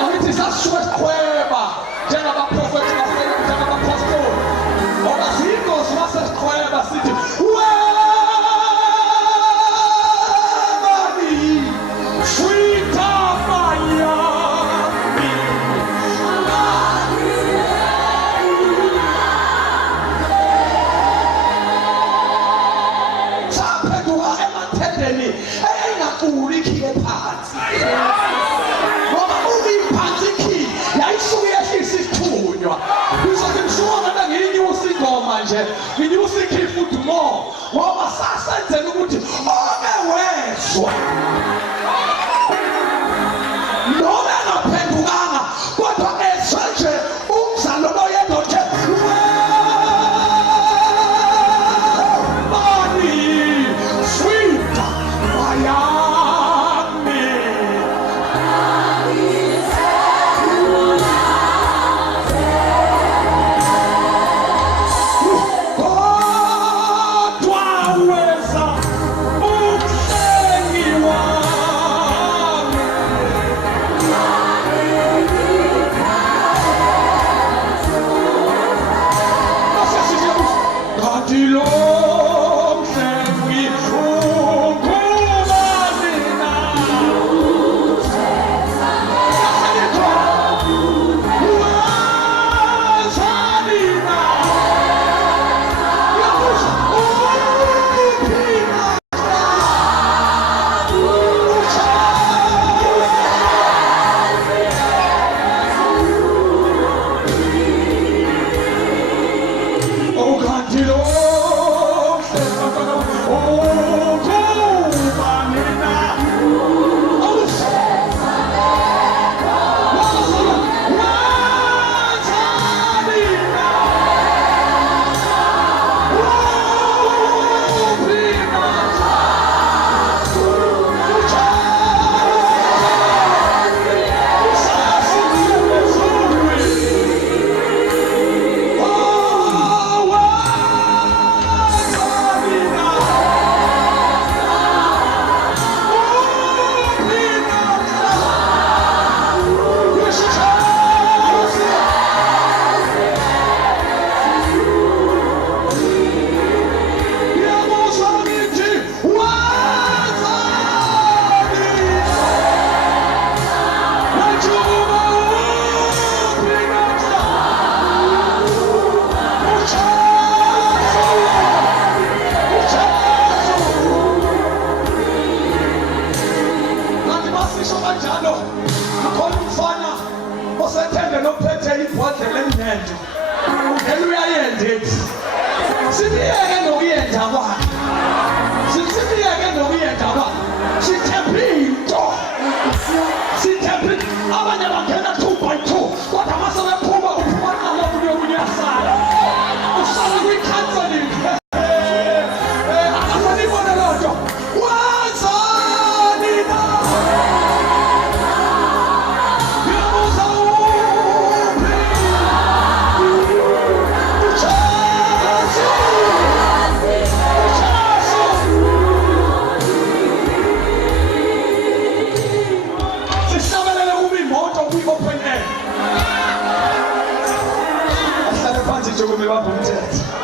Angithi sasisuke siqhweba njengabaprofethi njengabapostoli. Ngoba siyingozi uma sesiqhweba sithi ulikhile phansi ngoba uliphansi yayisuke yehlisa isithunywa ngizothi mshuka ngiyinyusa ingoma nje nginyusa ikhifu futhi ngoba sasenzela ukuthi obe wezwa noma engaphendukanga kodwa ezwe nje umzalo lo yedwa nje Jogo meu abundante.